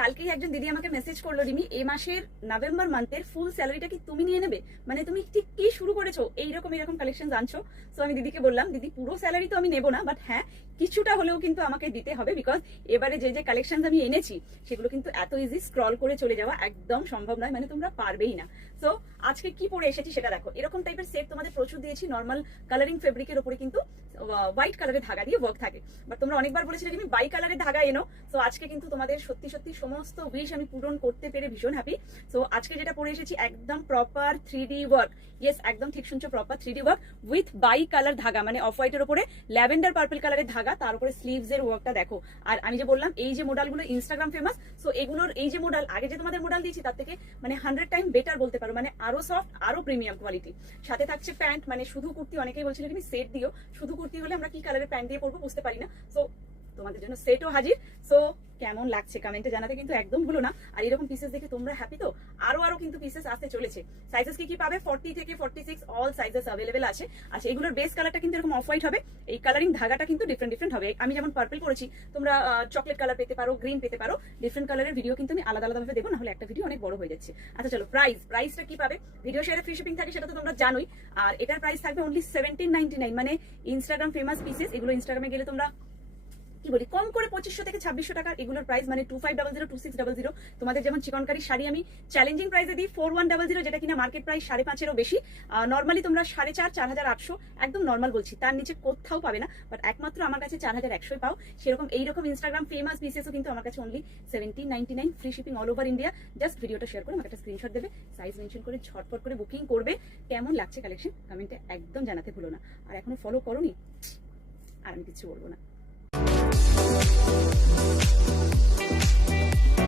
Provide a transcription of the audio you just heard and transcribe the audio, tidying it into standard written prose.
কালকেই একজন দিদি আমাকে মেসেজ করলো, রিমি এই মাসের নভেম্বর মান্থের ফুল স্যালারিটা কি তুমি নিয়ে নেবে, মানে তুমি ঠিক কি শুরু করেছো, এইরকম কালেকশন আনছো। সো আমি দিদিকে বললাম, দিদি পুরো স্যালারি তো আমি নেবো না, বাট হ্যাঁ কিছুটা হলেও কিন্তু আমাকে দিতে হবে, বিকজ এবারে যে কালেকশন আমি এনেছি সেগুলো কিন্তু এত ইজি স্ক্রল করে চলে যাওয়া একদম সম্ভব নয়, মানে তোমরা পারবেই না। সো আজকে কি পরে এসেছি সেটা দেখো। এরকম টাইপের সেট তোমাদের প্রচুর দিয়েছি, নর্মাল কালারিং ফেব্রিকের উপরে কিন্তু হোয়াইট কালারের ধাগা দিয়ে ওয়ার্ক থাকে, বাট তোমরা অনেকবার বলেছিলে তুমি বাই কালারের ধাগা এনো। সো আজকে কিন্তু তোমাদের সত্যি সত্যি সমস্ত উইশ আমি পূরণ করতে পেরে ভীষণ হ্যাপি। সো আজকে যেটা পরে এসেছি একদম প্রপার 3D ওয়ার্ক, ইয়েস একদম ঠিক শুনছো, proper 3D work with by colour ধাগা, মানে অফ হোয়াইটের উপরে ল্যাভেন্ডার পার্পল কালারের ধাগা, তার উপরে স্লিভস এর ওয়ার্কটা দেখো। আর আমি যে বললাম এই যে মডেলগুলো ইনস্টাগ্রাম ফেমাস, সো এগুলোর এই যে মডেল আগে যে তোমাদের মডেল দিয়েছি তার থেকে মানে 100 টাইম বেটার বলতে পারো, মানে আরো সফট আরো প্রিমিয়াম কোয়ালিটি। সাথে থাকছে প্যান্ট, মানে শুধু কুর্তি, অনেকেই বলছিল তুমি সেট দিও, শুধু কুর্তি হলে আমরা কি কালারের প্যান্ট দিয়ে পরবো বুঝতে পারি না। সো তোমাদের জন্য সেটও হাজির। সো কেমন লাগছে কমেন্টে জানাতে কিন্তু একদম ভুলো না। আর এরকম পিসেস দেখে তোমরা হ্যাপি তো? আরো কিন্তু পিসেস আসতে চলেছে। সাইজেস কি পাবে? 40 থেকে 46 অল সাইজেস अवेलेबल আছে। আচ্ছা এগুলোর বেস কালারটা কিন্তু এরকম অফ হোয়াইট হবে, এই কালারিং ধাগাটা কিন্তু ডিফারেন্ট হবে। আমি যেমন পার্পল করেছি, তোমরা চকলেট কালার পেতে পারো, গ্রিন পেতে পারো, ডিফারেন্ট কালারের ভিডিও কিন্তু আমি আলাদা ভাবে দেবো, না হলে একটা ভিডিও অনেক বড় হয়ে যাচ্ছে। আচ্ছা চলো প্রাইসটা কি পাবে? ভিডিও শেয়ারে ফ্রি শিপিং থাকে, সেটা তো তোমরা জানোই। আর এটার প্রাইস থাকবে অনলি 1799, মানে ইনস্টাগ্রাম ফেমাস পিসেস, এগুলো ইনস্টাগ্রামে গেলে তোমরা কি বলি কম করে 2500 থেকে 2600 টাকার এগুলোর প্রাইস, মানে 2500 2600। তোমাদের যেমন চিকনকারি শাড়ি আমি চ্যালেঞ্জিং প্রাইসে দিই 4100, যেটা কিনা মার্কেট প্রাইস 5,500 বেশি। নর্মালি তোমরা 4,500 4,800 একদম নর্মাল বলছি, তার নিচে কোথাও পাবে না, বাট একমাত্র আমার কাছে 4,100 পাও। সেরকম এইরকম ইনস্টাগ্রাম ফেমাস পিসেসও কিন্তু আমার কাছে only 1799, free shipping all over India. Just ভিডিওটা শেয়ার করে আমাকে একটা স্ক্রিনশট দেবে, সাইজ মেনশন করে ঝটপট করে বুকিং করবে। কেমন লাগছে কালেকশন কমেন্টে একদম জানাতে ভুলো না। আর এখনো ফলো করোনি আর আমি কিছু বলবো না।